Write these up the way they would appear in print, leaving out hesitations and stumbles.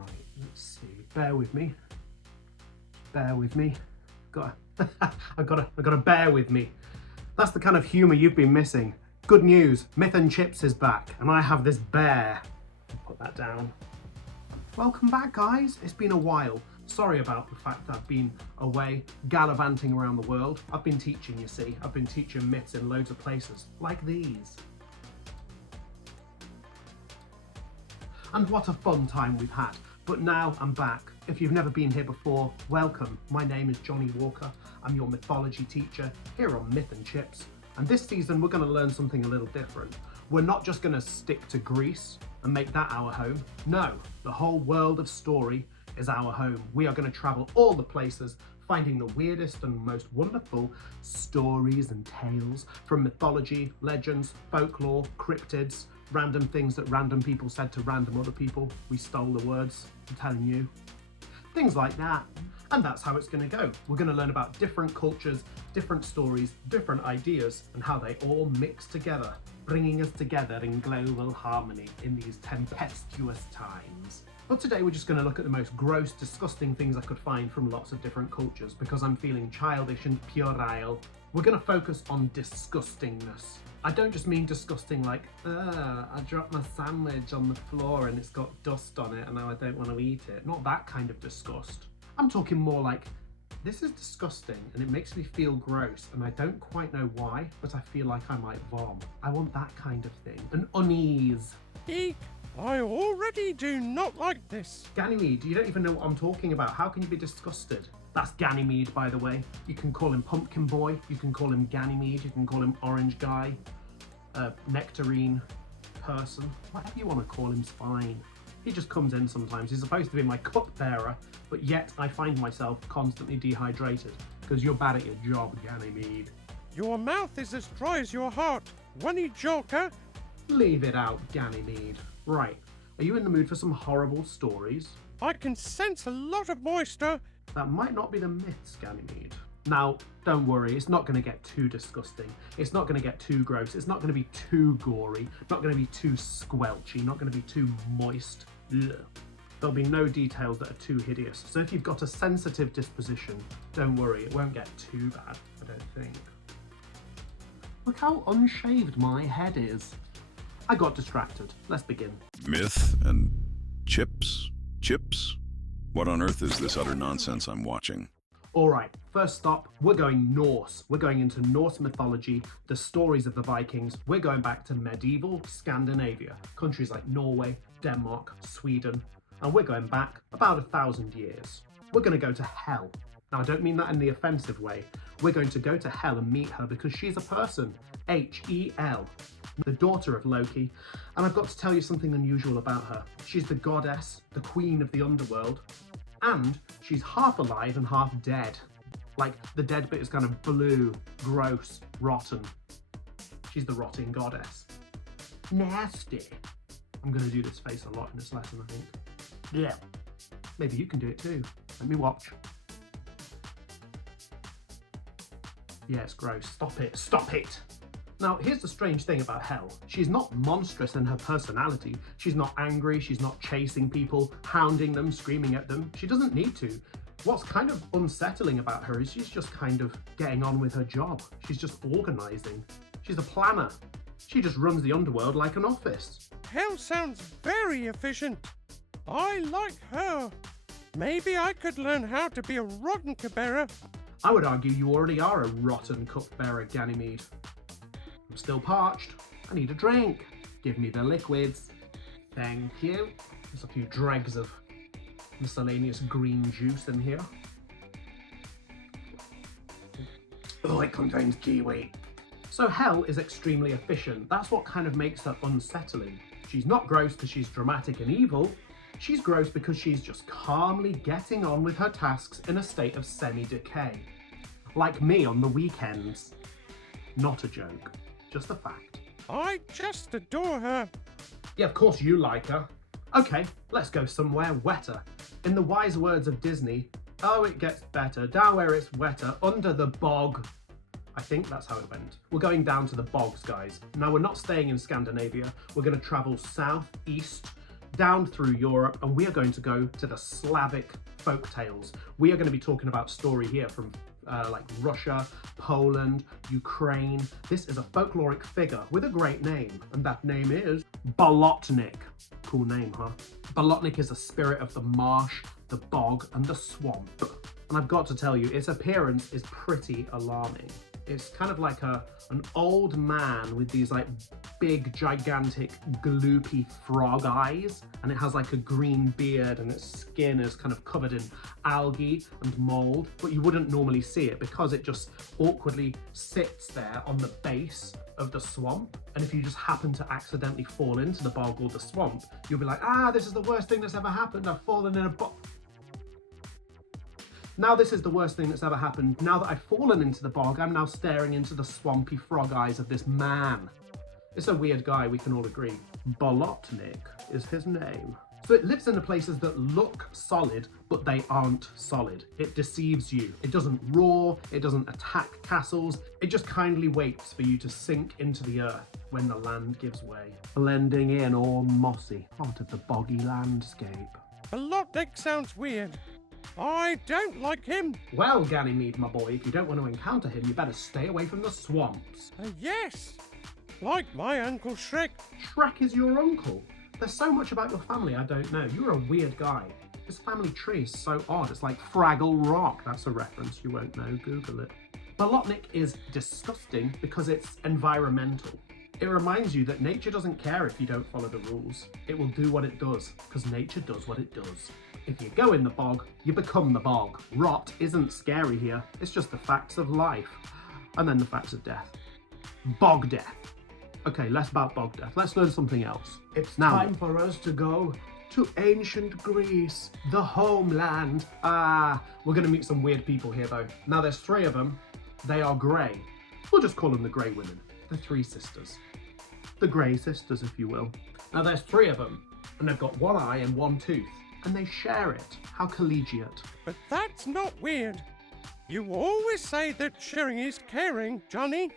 Right, let's see. Bear with me. Bear with me. I've got to bear with me. That's the kind of humour you've been missing. Good news, Myth and Chips is back, and I have this bear. Put that down. Welcome back, guys. It's been a while. Sorry about the fact that I've been away gallivanting around the world. I've been teaching, you see. I've been teaching myths in loads of places, like these. And what a fun time we've had. But now I'm back. If you've never been here before, welcome. My name is Jonny Walker. I'm your mythology teacher here on Myth and Chips. And this season, we're going to learn something a little different. We're not just going to stick to Greece and make that our home. No, the whole world of story is our home. We are going to travel all the places, finding the weirdest and most wonderful stories and tales from mythology, legends, folklore, cryptids, random things that random people said to random other people. We stole the words, I'm telling you. Things like that. And that's how it's going to go. We're going to learn about different cultures, different stories, different ideas, and how they all mix together, bringing us together in global harmony in these tempestuous times. But today we're just going to look at the most gross, disgusting things I could find from lots of different cultures because I'm feeling childish and puerile. We're going to focus on disgustingness. I don't just mean disgusting like, I dropped my sandwich on the floor and it's got dust on it and now I don't want to eat it. Not that kind of disgust. I'm talking more like, this is disgusting and it makes me feel gross and I don't quite know why, but I feel like I might vom. I want that kind of thing. An unease. Eek! I already do not like this. Ganymede, you don't even know what I'm talking about. How can you be disgusted? That's Ganymede, by the way. You can call him Pumpkin Boy, you can call him Ganymede, you can call him Orange Guy, Nectarine Person, whatever you want to call him's fine. He just comes in sometimes. He's supposed to be my cupbearer, but yet I find myself constantly dehydrated because you're bad at your job, Ganymede. Your mouth is as dry as your heart. Wunny Joker. Leave it out, Ganymede. Right, are you in the mood for some horrible stories? I can sense a lot of moisture. That might not be the myths, Ganymede. Now, don't worry, it's not going to get too disgusting. It's not going to get too gross. It's not going to be too gory. Not going to be too squelchy. Not going to be too moist. Ugh. There'll be no details that are too hideous. So if you've got a sensitive disposition, don't worry, it won't get too bad, I don't think. Look how unshaved my head is. I got distracted. Let's begin. Myth and chips? Chips? What on earth is this utter nonsense I'm watching? All right, first stop, we're going Norse. We're going into Norse mythology, the stories of the Vikings. We're going back to medieval Scandinavia, countries like Norway, Denmark, Sweden, and we're going back about 1,000 years. We're going to go to Hel. Now, I don't mean that in the offensive way. We're going to go to Hel and meet her because she's a person, H-E-L, the daughter of Loki. And I've got to tell you something unusual about her. She's the goddess, the queen of the underworld, and she's half alive and half dead. Like, the dead bit is kind of blue, gross, rotten. She's the rotting goddess. Nasty. I'm going to do this face a lot in this lesson, I think. Yeah. Maybe you can do it too. Let me watch. Yeah, it's gross. Stop it. Stop it! Now, here's the strange thing about Hel. She's not monstrous in her personality. She's not angry. She's not chasing people, hounding them, screaming at them. She doesn't need to. What's kind of unsettling about her is she's just kind of getting on with her job. She's just organising. She's a planner. She just runs the underworld like an office. Hel sounds very efficient. I like her. Maybe I could learn how to be a rotten cupbearer. I would argue you already are a rotten cupbearer, Ganymede. I'm still parched. I need a drink. Give me the liquids. Thank you. There's a few dregs of miscellaneous green juice in here. Oh, it contains kiwi. So Hel is extremely efficient. That's what kind of makes her unsettling. She's not gross because she's dramatic and evil. She's gross because she's just calmly getting on with her tasks in a state of semi-decay. Like me on the weekends. Not a joke. Just a fact. I just adore her. Yeah, of course you like her. Okay, let's go somewhere wetter. In the wise words of Disney, oh, it gets better, down where it's wetter, under the bog. I think that's how it went. We're going down to the bogs, guys. Now, we're not staying in Scandinavia. We're going to travel south, east, down through Europe, and we are going to go to the Slavic folktales. We are going to be talking about story here from like Russia, Poland, Ukraine. This is a folkloric figure with a great name, and that name is Bolotnik. Cool name, huh? Bolotnik is a spirit of the marsh, the bog, and the swamp. And I've got to tell you, its appearance is pretty alarming. It's kind of like an old man with these like big, gigantic, gloopy frog eyes, and it has like a green beard, and its skin is kind of covered in algae and mold, but you wouldn't normally see it because it just awkwardly sits there on the base of the swamp. And if you just happen to accidentally fall into the bog or the swamp, you'll be like, ah, this is the worst thing that's ever happened. I've fallen in a bog. Now this is the worst thing that's ever happened. Now that I've fallen into the bog, I'm now staring into the swampy frog eyes of this man. It's a weird guy, we can all agree. Bolotnik is his name. So it lives in the places that look solid, but they aren't solid. It deceives you. It doesn't roar, it doesn't attack castles. It just kindly waits for you to sink into the earth when the land gives way. Blending in all mossy, part of the boggy landscape. Bolotnik sounds weird. I don't like him. Well, Ganymede, my boy, if you don't want to encounter him, you better stay away from the swamps. Yes, like my Uncle Shrek. Shrek is your uncle? There's so much about your family I don't know. You're a weird guy. This family tree is so odd. It's like Fraggle Rock. That's a reference you won't know. Google it. Bolotnik is disgusting because it's environmental. It reminds you that nature doesn't care if you don't follow the rules. It will do what it does, because nature does what it does. If you go in the bog, you become the bog. Rot isn't scary here. It's just the facts of life. And then the facts of death. Bog death. Okay, less about bog death. Let's learn something else. It's now time for us to go to ancient Greece, the homeland. We're going to meet some weird people here, though. Now, there's 3 of them. They are grey. We'll just call them the Grey Women. The 3 sisters. The Grey sisters, if you will. Now, there's 3 of them, and they've got 1 eye and 1 tooth. And they share it. How collegiate. But that's not weird. You always say that sharing is caring, Johnny.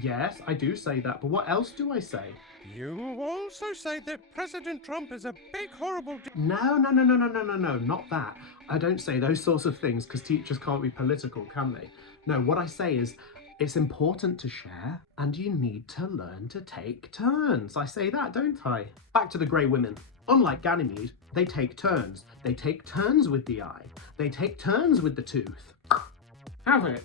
Yes, I do say that, but what else do I say? You also say that President Trump is a big, horrible... No, not that. I don't say those sorts of things because teachers can't be political, can they? No, what I say is, it's important to share and you need to learn to take turns. I say that, don't I? Back to the Grey Women. Unlike Ganymede, they take turns. They take turns with the eye. They take turns with the tooth. Have it.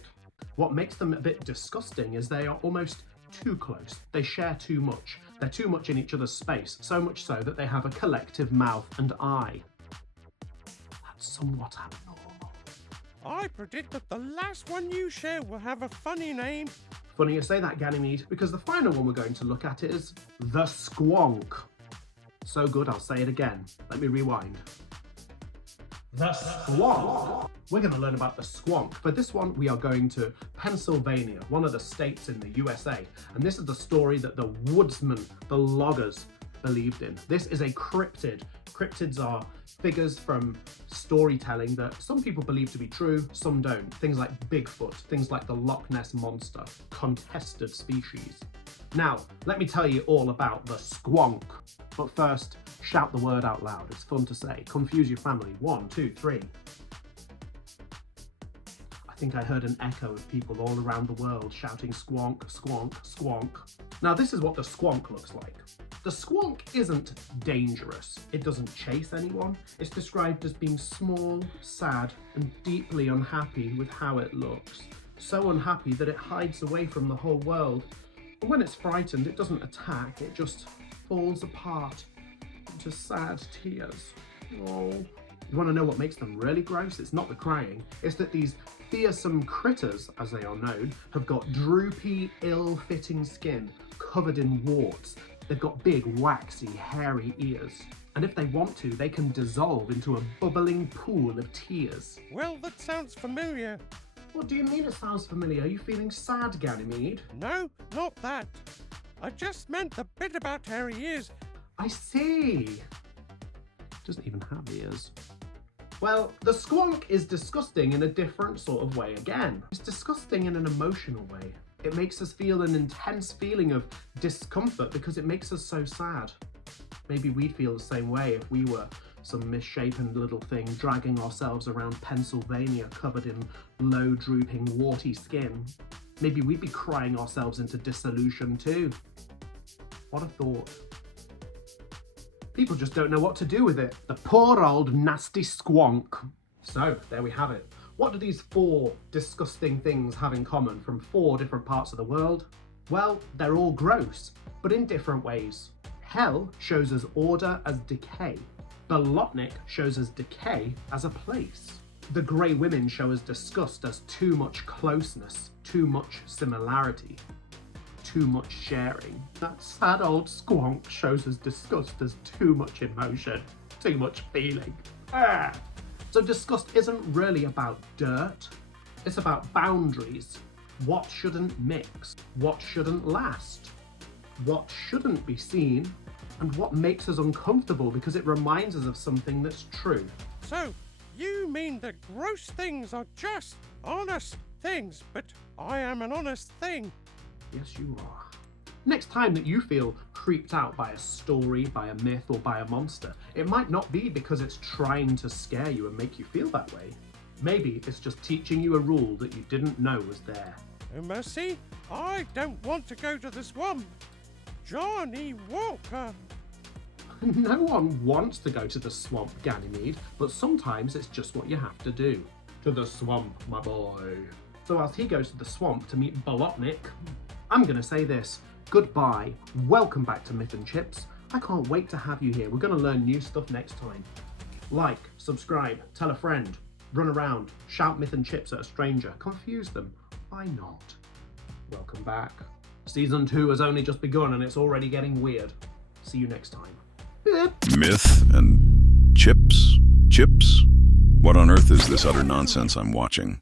What makes them a bit disgusting is they are almost too close. They share too much. They're too much in each other's space, so much so that they have a collective mouth and eye. That's somewhat abnormal. I predict that the last one you share will have a funny name. Funny you say that, Ganymede, because the final one we're going to look at is the Squonk. So good, I'll say it again. Let me rewind. The Squonk. We're going to learn about the Squonk. For this one, we are going to Pennsylvania, one of the states in the USA. And this is the story that the woodsmen, the loggers, believed in. This is a cryptid. Cryptids are figures from storytelling that some people believe to be true, some don't. Things like Bigfoot, things like the Loch Ness Monster, contested species. Now, let me tell you all about the Squonk. But first, shout the word out loud. It's fun to say. Confuse your family. 1, 2, 3. I think I heard an echo of people all around the world shouting squonk, squonk, squonk. Now, this is what the Squonk looks like. The Squonk isn't dangerous. It doesn't chase anyone. It's described as being small, sad, and deeply unhappy with how it looks. So unhappy that it hides away from the whole world. And when it's frightened, it doesn't attack. It just falls apart into sad tears. Oh. You want to know what makes them really gross? It's not the crying. It's that these fearsome critters, as they are known, have got droopy, ill-fitting skin covered in warts. They've got big, waxy, hairy ears. And if they want to, they can dissolve into a bubbling pool of tears. Well, that sounds familiar. What do you mean it sounds familiar? Are you feeling sad, Ganymede? No, not that. I just meant the bit about hairy ears. I see. Doesn't even have ears. Well, the Squonk is disgusting in a different sort of way again. It's disgusting in an emotional way. It makes us feel an intense feeling of discomfort because it makes us so sad. Maybe we'd feel the same way if we were some misshapen little thing dragging ourselves around Pennsylvania covered in low drooping warty skin. Maybe we'd be crying ourselves into dissolution too. What a thought. People just don't know what to do with it. The poor old nasty squonk. So, there we have it. What do these 4 disgusting things have in common from 4 different parts of the world? Well, they're all gross, but in different ways. Hell shows us order as decay. Bolotnik shows us decay as a place. The Grey Women show us disgust as too much closeness, too much similarity, too much sharing. That sad old Squonk shows us disgust as too much emotion, too much feeling. Ah! So disgust isn't really about dirt, it's about boundaries. What shouldn't mix, what shouldn't last, what shouldn't be seen, and what makes us uncomfortable because it reminds us of something that's true. So, you mean that gross things are just honest things, but I am an honest thing. Yes, you are. Next time that you feel creeped out by a story, by a myth, or by a monster, it might not be because it's trying to scare you and make you feel that way. Maybe it's just teaching you a rule that you didn't know was there. Oh, mercy, I don't want to go to the swamp. Jonny Walker. No one wants to go to the swamp, Ganymede, but sometimes it's just what you have to do. To the swamp, my boy. So whilst he goes to the swamp to meet Bolotnik, I'm going to say this. Goodbye. Welcome back to Myth and Chips. I can't wait to have you here. We're going to learn new stuff next time. Like, subscribe, tell a friend, run around, shout Myth and Chips at a stranger, confuse them. Why not? Welcome back. Season 2 has only just begun and it's already getting weird. See you next time. Myth and chips? Chips? What on earth is this utter nonsense I'm watching?